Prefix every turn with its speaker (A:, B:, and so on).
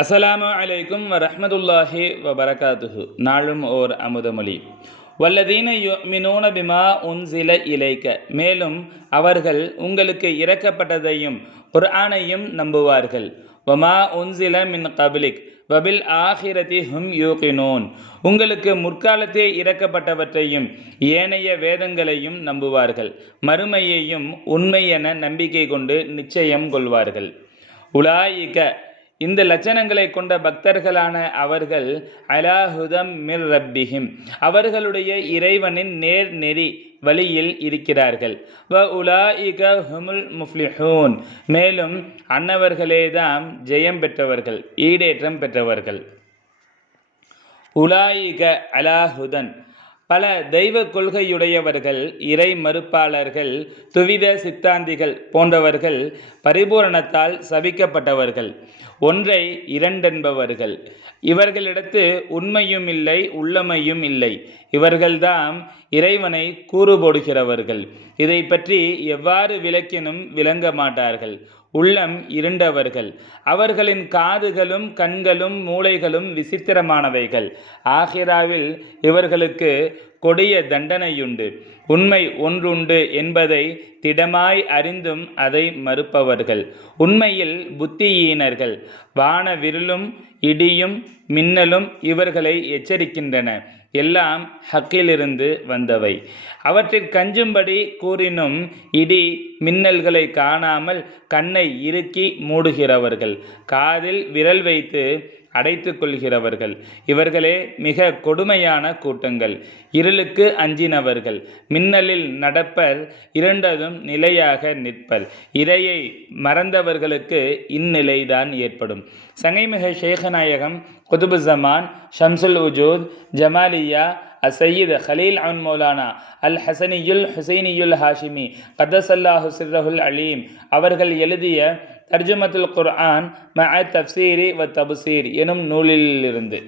A: அஸ்ஸலாமு அலைக்கும் வரஹ்மத்துல்லாஹி வபரகாத்துஹு. நாளும் ஓர் அமுதமொழி. வல்லதீன யுமினூன பிமா உன்சில இலைக்க. மேலும் அவர்கள் உங்களுக்கு இறக்கப்பட்டதையும் குர்ஆனையும் நம்புவார்கள். வமா உன்சில மின் கபிலிக். வபில் ஆஹிரதி ஹும் யூகினோன். உங்களுக்கு முற்காலத்தே இறக்கப்பட்டவற்றையும் ஏனைய வேதங்களையும் நம்புவார்கள். மறுமையையும் உண்மை என நம்பிக்கை கொண்டு நிச்சயம் கொள்வார்கள். உலாயிக்க இந்த லட்சணங்களை கொண்ட பக்தர்களான அவர்கள் அலாஹுதம் மிர் ரப்பிஹிம் அவர்களுடைய இறைவனின் நேர் நெறி வழியில் இருக்கிறார்கள். வ உலாயிக ஹுமுல் முஃப்லிஹூன் மேலும் அன்னவர்களேதாம் ஜெயம் பெற்றவர்கள் ஈடேற்றம் பெற்றவர்கள். உலாயிக அலாஹுதன் பல தெய்வ கொள்கையுடையவர்கள் இறை மறுப்பாளர்கள் துவித சித்தாந்திகள் போன்றவர்கள் பரிபூரணத்தால் சபிக்கப்பட்டவர்கள் ஒன்றை இரண்டென்பவர்கள். இவர்களிடத்து உண்மையும் இல்லை உள்ளமையும் இல்லை. இவர்கள்தாம் இறைவனை கூறு போடுகிறவர்கள் இதை பற்றி எவ்வாறு விளக்கினும் விளங்க மாட்டார்கள். உள்ளம் இருண்டவர்கள். அவர்களின் காதுகளும் கண்களும் மூளைகளும் விசித்திரமானவைகள். ஆகிராவில் இவர்களுக்கு கொடிய தண்டனையுண்டு. உண்மை ஒன்றுண்டு என்பதை திடமாய் அறிந்தும் அதை மறுப்பவர்கள். உண்மையில் புத்தியீனர்கள். வான விருளும் இடியும் மின்னலும் இவர்களை எச்சரிக்கின்றன. எல்லாம் ஹக்கிலிருந்து வந்தவை. அவற்றில் கஞ்சும்படி கூறினும் இடி மின்னல்களை காணாமல் கண்ணை இறுக்கி மூடுகிறவர்கள். காதில் விரல் வைத்து அடைத்து கொள்கிறவர்கள். இவர்களே மிக கொடுமையான கூட்டங்கள். இருளுக்கு அஞ்சினவர்கள். மின்னலில் நடப்பர் இரண்டதும் நிலையாக நிற்பர். இறையை மறந்தவர்களுக்கு இந்நிலைதான் ஏற்படும். சங்கைமிக ஷேகநாயகம் குதுபுசமான் ஷம்சுல் உஜூத் ஜமாலியா அசையீத் ஹலீல் அன் மௌலானா அல் ஹசனியுல் ஹுசைனியுல் ஹாஷிமி கதசல்லாஹு சிர்ரஹுல் அலீம். அவர்கள் எழுதிய தர்ஜுமத்துல் குர்ஆன் ம தப்சீரி வ தபுசீர் எனும் நூலிலிருந்து.